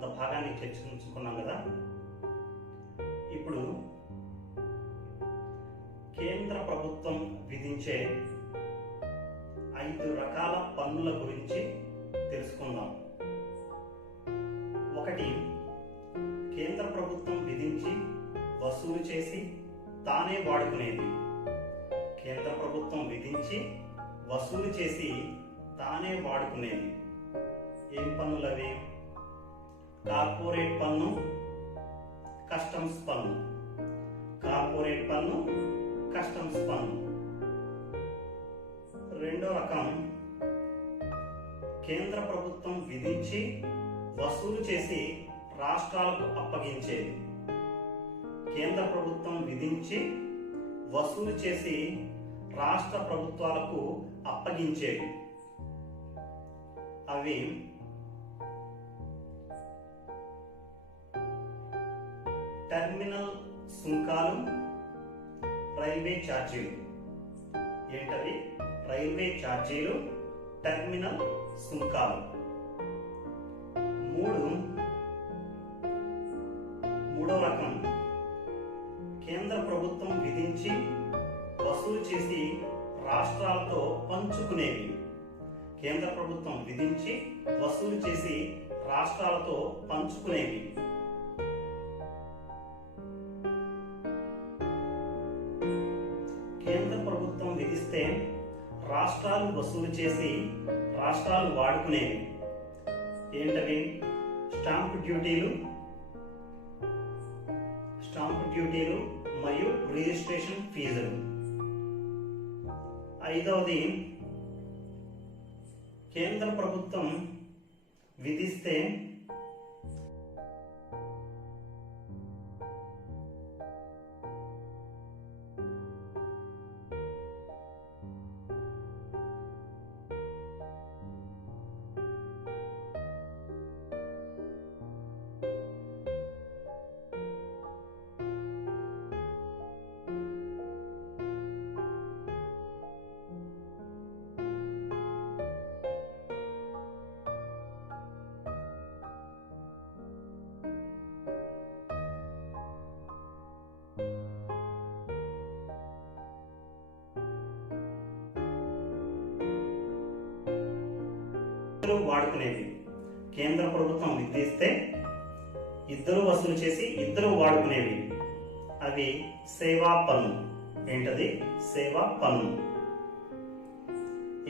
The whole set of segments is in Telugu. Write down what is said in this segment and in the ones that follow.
కొంత భాగాన్ని చర్చించుకున్నాం కదా. ఇప్పుడు కేంద్ర ప్రభుత్వం విధించే 5 రకాల పన్నుల గురించి తెలుసుకుందాం. ఒకటి, కేంద్ర ప్రభుత్వం విధించి వసూలు చేసి తానే వాడుకునేది. కేంద్ర ప్రభుత్వం విధించి వసూలు చేసి తానే వాడుకునేది. ఏం పన్నులవి? కార్పొరేట్ పన్ను, కస్టమ్స్ పన్ను. కార్పొరేట్ పన్ను, కస్టమ్స్ పన్ను. రెండో రకం, కేంద్ర ప్రభుత్వం విధించి వసూలు చేసి రాష్ట్రాలకు అప్పగించేది. కేంద్ర ప్రభుత్వం విధించి వసూలు చేసి రాష్ట్ర ప్రభుత్వాలకు అప్పగించేవి. అవి టెర్మినల్ సుంకాలు, రైల్వే ఛార్జీలు. ఏంటవి? రైల్వే ఛార్జీలు, టెర్మినల్ సుంకాలు. మూడో రకం, కేంద్ర ప్రభుత్వం విధించి వసూలు చేసి రాష్ట్రాలతో పంచుకునేవి. కేంద్ర ప్రభుత్వం విధించి వసూలు చేసి రాష్ట్రాలతో పంచుకునేవి. కేంద్ర ప్రభుత్వం విధిస్తే రాష్ట్రాలు వసూలు చేసి రాష్ట్రాలు వాడుకునేవి. ఏంటవి? స్టాంపు డ్యూటీలు మరియు రిజిస్ట్రేషన్ ఫీజులు. ఐదవది, కేంద్ర ప్రభుత్వం విధిస్తే వాడుకునేవి. కేంద్ర ప్రభుత్వం విధిస్తే ఇద్దరు వసూలు చేసి ఇద్దరు వాడుకునేవి. అవి సేవా పన్ను. ఏంటది? సేవా పన్ను.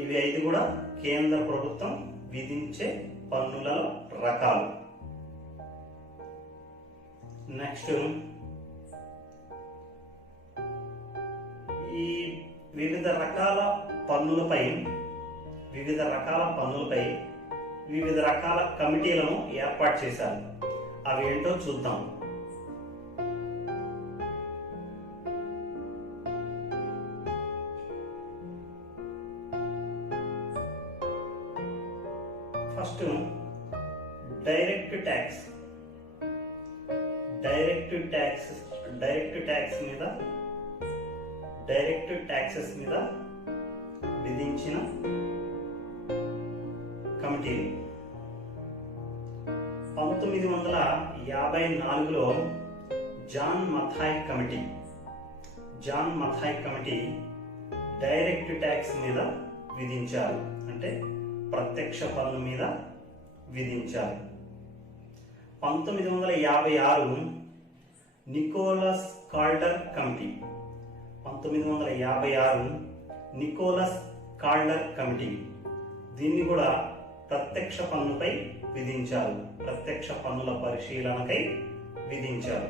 ఇవి 5 కూడా కేంద్ర ప్రభుత్వం విధించే పన్నుల రకాలు. నెక్స్ట్, ఈ వివిధ రకాల పన్నులపై వివిధ రకాల కమిటీలను ఏర్పాటు చేశారు. అవి ఏంటో చూద్దాం. ఫస్ట్, డైరెక్ట్ ట్యాక్సెస్ మీద విధించిన కమిటీలు. 1954లో John Mathai committee direct tax మీద విధించారు. అంటే ప్రత్యక్ష పన్ను మీద విధించారు. 1956 నికోలస్ కాల్డర్ కమిటీ దీన్ని కూడా ప్రత్యక్ష పన్నుపై విధించారు. ప్రత్యక్ష పన్నుల పరిశీలనకై విధించారు.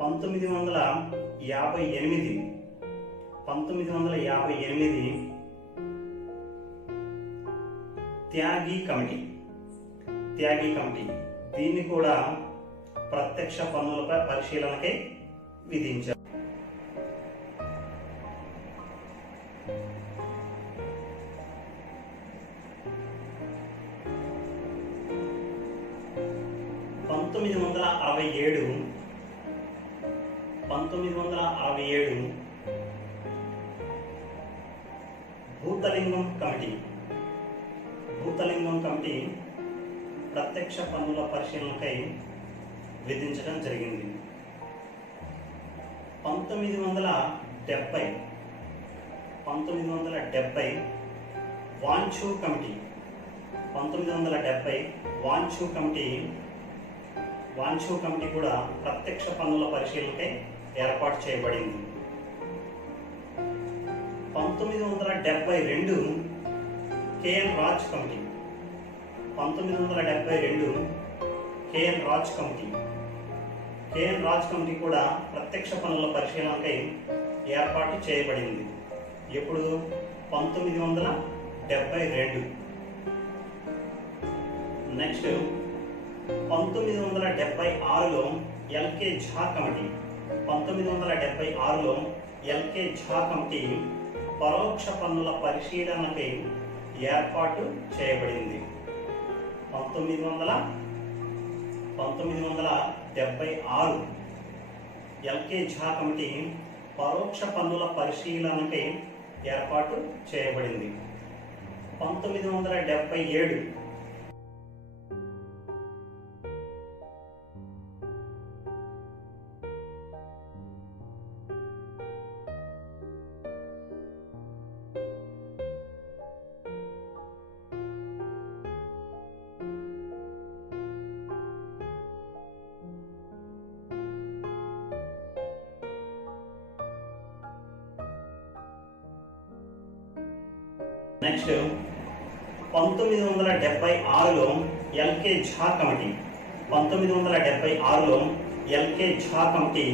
1958 త్యాగి కమిటీ దీన్ని కూడా ప్రత్యక్ష పన్నులపై పరిశీలనకై విధించారు. 1967 భూతలింగం కమిటీ ప్రత్యక్ష పన్నుల పరిశీలనకై విధించడం జరిగింది. 1970 వాంచూ కమిటీ 1970 వాంచూ కమిటీ కూడా ప్రత్యక్ష పన్నుల పరిశీలనకై ఏర్పాటు చేయబడింది. 1972 KN Raj committee 1972 KN Raj committee కూడా ప్రత్యక్ష పన్నుల పరిశీలనకై ఏర్పాటు చేయబడింది. ఎప్పుడు? 1972. Next 1976లో LK Jha committee 1976లో LK Jha committee పరోక్ష పన్నుల పరిశీలనకై ఏర్పాటు చేయబడింది. 1976 ఎల్కే ఝా కమిటీ పరోక్ష పన్నుల పరిశీలనకై ఏర్పాటు చేయబడింది. 1977 next 1976లో LK Jha committee 1976లో LK Jha committee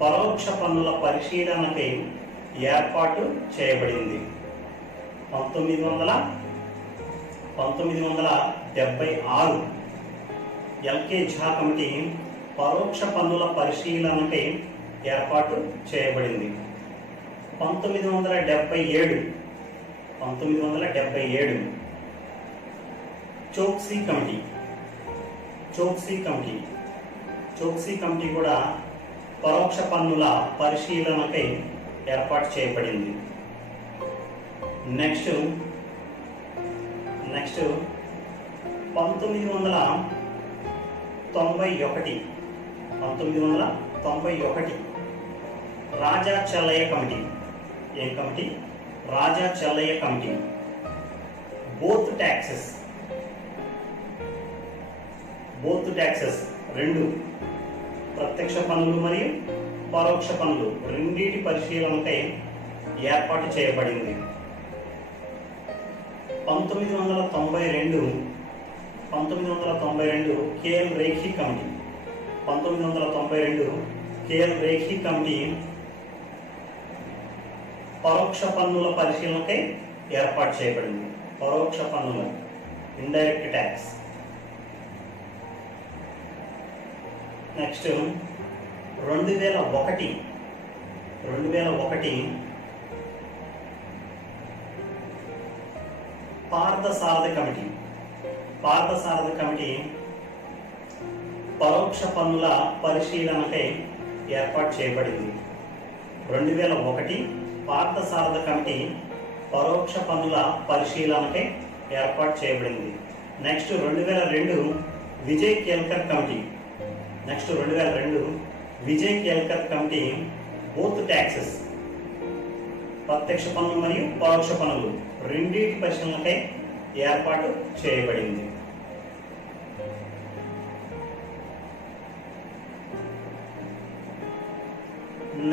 పరోక్ష పన్నుల పరిశీలనకై ఏర్పాటు చేయబడింది. 1976 ఎల్కే ఝా కమిటీ పరోక్ష పన్నుల పరిశీలనకై ఏర్పాటు చేయబడింది. 1977 చోక్సీ కమిటీ కూడా పరోక్ష పన్నుల పరిశీలనకై ఏర్పాటు చేయబడింది. నెక్స్ట్ 1991 రాజా చెల్లయ్య కమిటీ. ఏం కమిటీ? రాజా చెల్లయ్య కమిటీ. బోత్ ట్యాక్సెస్ రెండు, ప్రత్యక్ష పన్నులు మరియు పరోక్ష పన్నులు రెండింటి పరిశీలనకై ఏర్పాటు చేయబడింది. 1992 KL Rekhi committee. 1992 KL Rekhi committee పరోక్ష పన్నుల పరిశీలనకై ఏర్పాటు చేయబడింది. పరోక్ష పన్నుల indirect tax. Next 2001 Parthasarathi committee పరోక్ష పన్నుల పరిశీలనకై ఏర్పాటు చేయబడింది. 2001 పార్థసారథి కమిటీ పరోక్ష పన్నుల పరిశీలనకై ఏర్పాటు చేయబడింది. Next 2002 Vijay Kelkar committee both taxes ప్రత్యక్ష పన్నులు మరియు పరోక్ష పన్నులు రెండింటి పరిశీలనకై ఏర్పాటు చేయబడింది.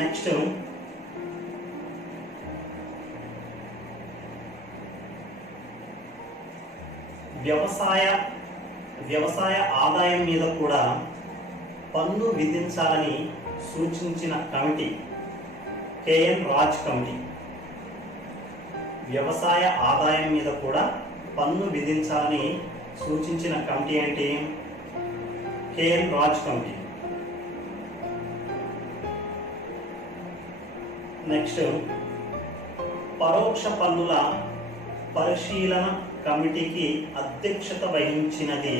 నెక్స్ట్ వ్యవసాయ ఆదాయం మీద కూడా పన్ను విధించాలని సూచించిన కమిటీ కేఎన్ రాజ్ కమిటీ. వ్యవసాయ ఆదాయం మీద కూడా పన్ను విధించాలని సూచించిన కమిటీ ఏంటి? KN Raj committee. నెక్స్ట్ పరోక్ష పన్నుల పరిశీలన కమిటీకి అధ్యక్షత వహించినది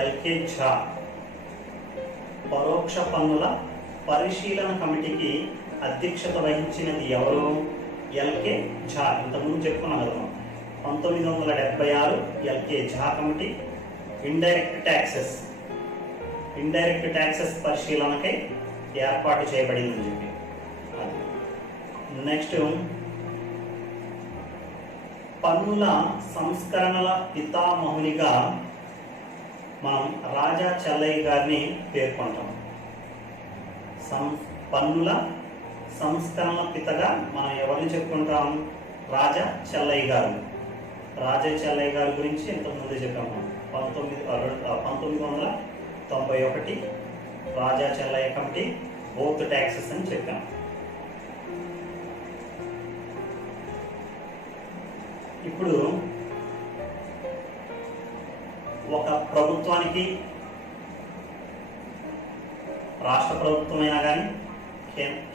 ఎల్కే ఝా. పరోక్ష పన్నుల పరిశీలన కమిటీకి అధ్యక్షత వహించినది ఎవరు? ఎల్కే ఝా. ఇంతకుముందు చెప్పుకున్నాం కదా. 1976 L K Jha committee. Indirect taxes, indirect taxes పరిశీలనకై ఏర్పాటు చేయబడిందని చెప్పి. నెక్స్ట్, పన్నుల సంస్కరణల పితామహునిగా మనం రాజా చెల్లయ్య గారిని పేర్కొంటాం. పన్నుల సంస్కరణల పితగా మనం ఎవరిని చెప్పుకుంటాం? రాజా చెల్లయ్య గారు. రాజా చెల్లయ్య గారి గురించి ఇంతకుముందే చెప్పాము. 1991 రాజా చెల్లయ్య కమిటీ బోత్ ట్యాక్సెస్ అని చెప్పాం. ఇప్పుడు ఒక ప్రభుత్వానికి, రాష్ట్ర ప్రభుత్వం అయినా కానీ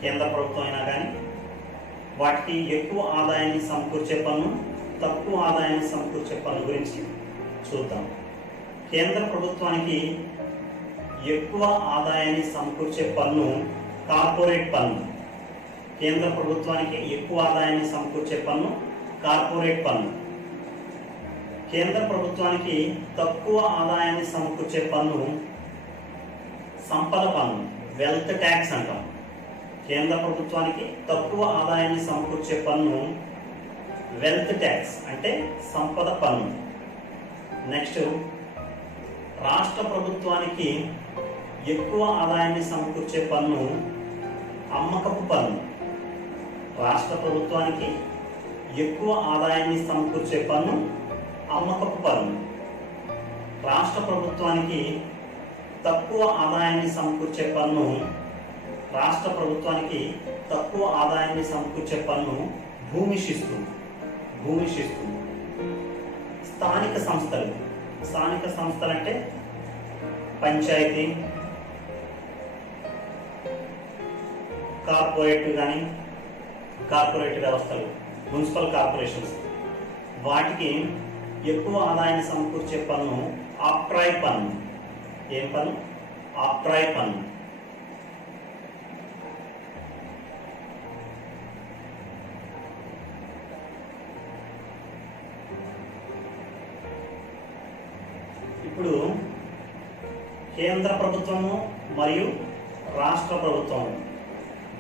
కేంద్ర ప్రభుత్వం అయినా కానీ, వాటికి ఎక్కువ ఆదాయాన్ని సమకూర్చే పన్ను, తక్కువ ఆదాయాన్ని సమకూర్చే పన్ను గురించి చూద్దాం. కేంద్ర ప్రభుత్వానికి ఎక్కువ ఆదాయాన్ని సమకూర్చే పన్ను కార్పొరేట్ పన్ను. కేంద్ర ప్రభుత్వానికి ఎక్కువ ఆదాయాన్ని సమకూర్చే పన్ను కార్పొరేట్ పన్ను. కేంద్ర ప్రభుత్వానికి తక్కువ ఆదాయాన్ని సమకూర్చే పన్ను సంపద పన్ను, వెల్త్ ట్యాక్స్ అంటాం. కేంద్ర ప్రభుత్వానికి తక్కువ ఆదాయాన్ని సమకూర్చే పన్ను వెల్త్ ట్యాక్స్ అంటే సంపద పన్ను. నెక్స్ట్, రాష్ట్ర ప్రభుత్వానికి ఎక్కువ ఆదాయాన్ని సమకూర్చే పన్ను అమ్మకపు పన్ను. రాష్ట్ర ప్రభుత్వానికి ఎక్కువ ఆదాయాన్ని సమకూర్చే పన్ను అమ్మకపు పన్ను. రాష్ట్ర ప్రభుత్వానికి తక్కువ ఆదాయాన్ని సమకూర్చే పన్ను, రాష్ట్ర ప్రభుత్వానికి తక్కువ ఆదాయాన్ని సమకూర్చే పన్ను భూమి శిస్తు. స్థానిక సంస్థలు, స్థానిక సంస్థలు అంటే పంచాయతీ, కార్పొరేట్ వ్యవస్థలు, మున్సిపల్ కార్పొరేషన్స్, వాటికి ఎక్కువ ఆదాయాన్ని సమకూర్చే పన్ను ఆక్ట్రాయ్ పన్ను. ఏం పన్ను? ఆక్ట్రాయ్ పన్ను. ఇప్పుడు కేంద్ర ప్రభుత్వము మరియు రాష్ట్ర ప్రభుత్వము,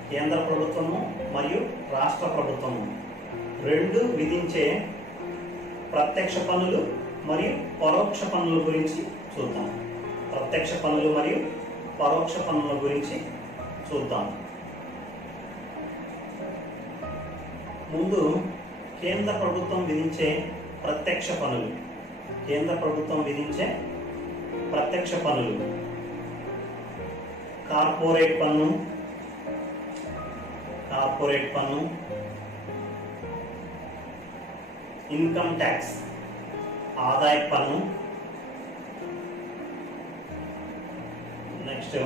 కేంద్ర ప్రభుత్వము మరియు రాష్ట్ర ప్రభుత్వము రెండు విధించే ప్రత్యక్ష పన్నులు మరియు పరోక్ష పన్నుల గురించి చూద్దాం. ప్రత్యక్ష పన్నులు మరియు పరోక్ష పన్నుల గురించి చూద్దాం. ముందు కేంద్ర ప్రభుత్వం విధించే ప్రత్యక్ష పన్నులు. కేంద్ర ప్రభుత్వం విధించే ప్రత్యక్ష పన్నులు కార్పొరేట్ పన్ను, ఇన్కమ్ ట్యాక్స్ ఆదాయ పన్ను, నెక్స్ట్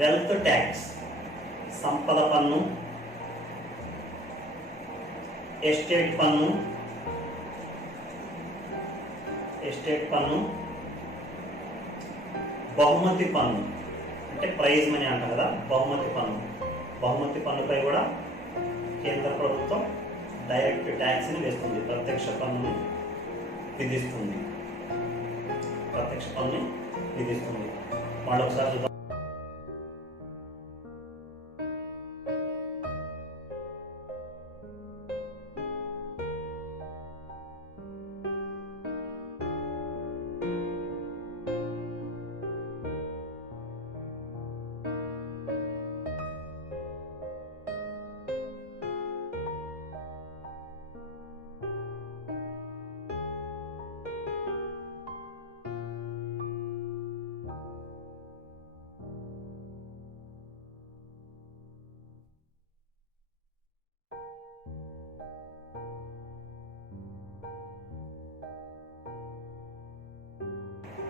వెల్త్ ట్యాక్స్ సంపద పన్ను, ఎస్టేట్ పన్ను, బహుమతి పన్ను అంటే ప్రైజ్ మనీ అంటాం కదా, బహుమతి పన్నుపై కూడా కేంద్ర ప్రభుత్వం డైరెక్ట్ ట్యాక్స్ని వేస్తుంది, ప్రత్యక్ష పన్నుని విధిస్తుంది. మళ్ళొకసారి చూద్దాం.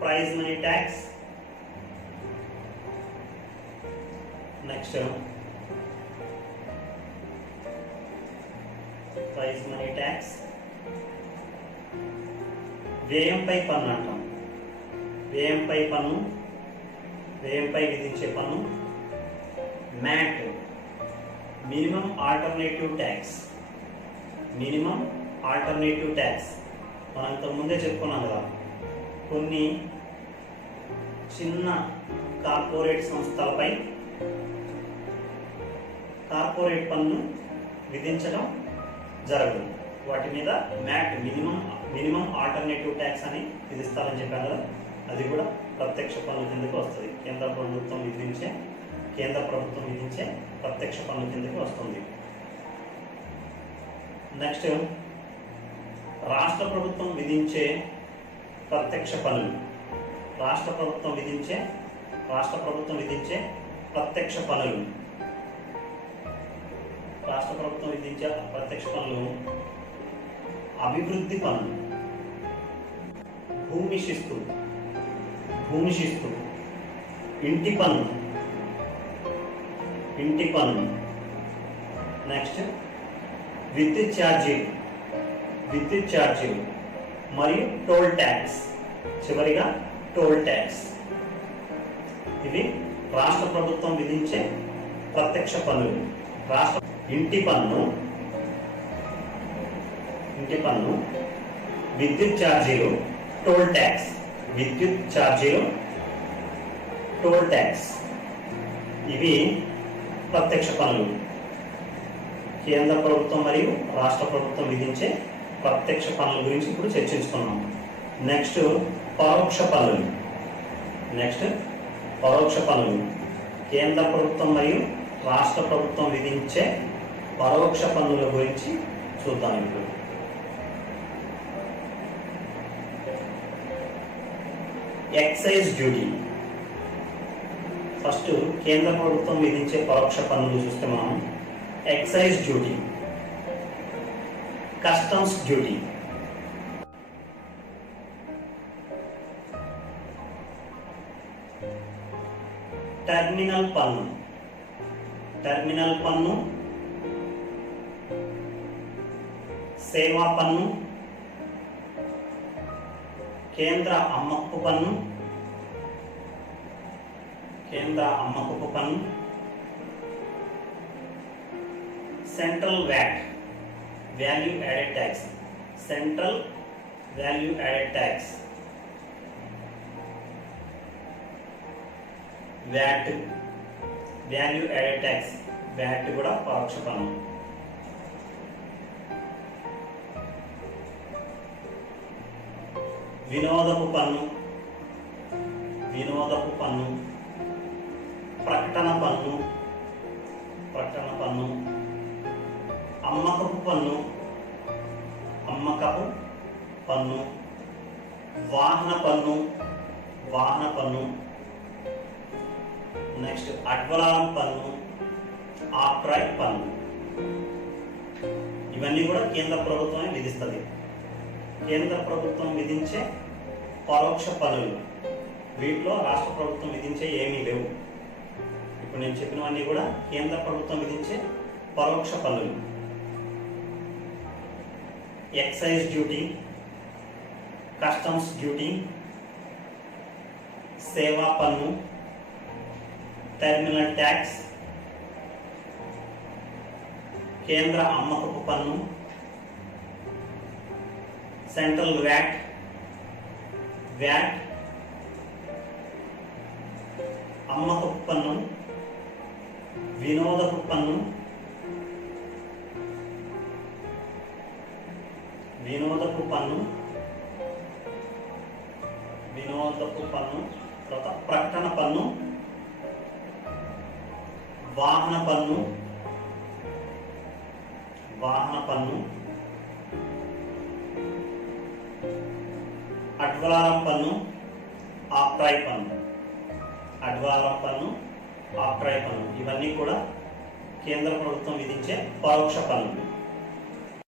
Prize money tax, next prize money tax, వ్యయంపై పన్ను అంటాం. వ్యయంపై విధించే పన్ను మ్యాట్, మినిమం ఆల్టర్నేటివ్ ట్యాక్స్. మనం ఇంతకు ముందే చెప్పుకున్నాం కదా, కొన్ని చిన్న కార్పొరేట్ సంస్థలపై కార్పొరేట్ పన్ను విధించడం జరగదు. వాటి మీద మ్యాట్ మినిమం ఆల్టర్నేటివ్ ట్యాక్స్ అని విధిస్తారని చెప్పాను కదా, అది కూడా ప్రత్యక్ష పన్ను కిందకి వస్తుంది. కేంద్ర ప్రభుత్వం విధించే ప్రత్యక్ష పన్ను కిందకి వస్తుంది. నెక్స్ట్ రాష్ట్ర ప్రభుత్వం విధించే ప్రత్యక్ష పన్నులు. రాష్ట్ర ప్రభుత్వం విధించే ప్రత్యక్ష పన్నులు. రాష్ట్ర ప్రభుత్వం విధించే ప్రత్యక్ష పన్నులు అభివృద్ధి పన్ను, భూమి శిస్తు, ఇంటి పన్ను, నెక్స్ట్ విద్యుత్ ఛార్జీలు మరియు టోల్ ట్యాక్స్. చివరిగా టోల్ ట్యాక్స్. ఇవి రాష్ట్ర ప్రభుత్వం విధించే ప్రత్యక్ష పన్నులు. ఇంటి పన్ను, విద్యుత్ ఛార్జీలు, టోల్ ట్యాక్స్. ఇవి ప్రత్యక్ష పన్నులు. కేంద్ర ప్రభుత్వం మరియు రాష్ట్ర ప్రభుత్వం విధించే ప్రత్యక్ష పన్నుల గురించి ఇప్పుడు చర్చించుకున్నాం. నెక్స్ట్ పరోక్ష పన్నులు. కేంద్ర ప్రభుత్వం మరియు రాష్ట్ర ప్రభుత్వం విధించే పరోక్ష పన్నుల గురించి చూద్దాం. ఇప్పుడు ఎక్సైజ్ డ్యూటీ. ఫస్ట్ కేంద్ర ప్రభుత్వం విధించే పరోక్ష పన్నులు చూస్తే మనం excise duty, customs duty, terminal పన్ను, సేవా పన్ను, కేంద్ర అమ్మకపు పన్ను, central VAT, value added tax, VAT, value added tax, VAT కూడా పరోక్ష పన్ను. వినోదపు పన్ను, ప్రకటన పన్ను, అమ్మకపు పన్ను, వాహన పన్ను, నెక్స్ట్ అడ్వలారం పన్ను, ఆప్రాయ్ పన్ను. ఇవన్నీ కూడా కేంద్ర ప్రభుత్వమే విధిస్తుంది. కేంద్ర ప్రభుత్వం విధించే పరోక్ష పన్నులు. వీటిలో రాష్ట్ర ప్రభుత్వం విధించే ఏమీ లేవు. ఇప్పుడు నేను చెప్పినవన్నీ కూడా కేంద్ర ప్రభుత్వం విధించే పరోక్ష పన్నులు. ఎక్సైజ్ డ్యూటీ, కస్టమ్స్ డ్యూటీ, సేవా పన్ను, టెర్మినల్ ట్యాక్స్, కేంద్ర అమ్మకపు పన్ను, సెంట్రల్ వ్యాట్, అమ్మకపు పన్ను, వినోదపు పన్ను, తర్వాత ప్రకటన పన్ను, వాహన పన్ను, అడ్వలారం పన్ను, ఆప్రాయ్ పన్ను. ఇవన్నీ కూడా కేంద్ర ప్రభుత్వం విధించే పరోక్ష పన్నులు.